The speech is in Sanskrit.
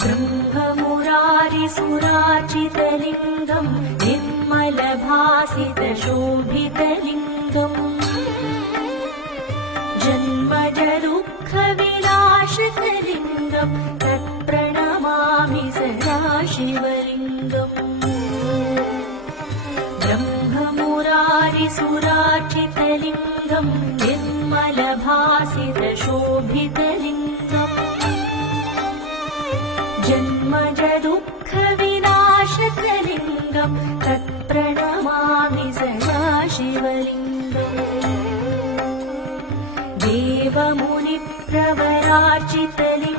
ब्रह्ममुरारिसुरार्चितलिङ्गम् निर्मलभासितशोभितलिङ्गम् जन्मजदुःखविनाशकलिङ्गम् तत्प्रणमामि सदा शिवलिङ्गम् ब्रह्ममुरारिसुरार्चितलिङ्गम् निर्मलभासितशोभितलिङ्गम् जन्मजदुःखविनाशकलिङ्गम् तत्प्रणमामि सदा शिवलिङ्गम् देवमुनिप्रवरार्चितलिङ्गम्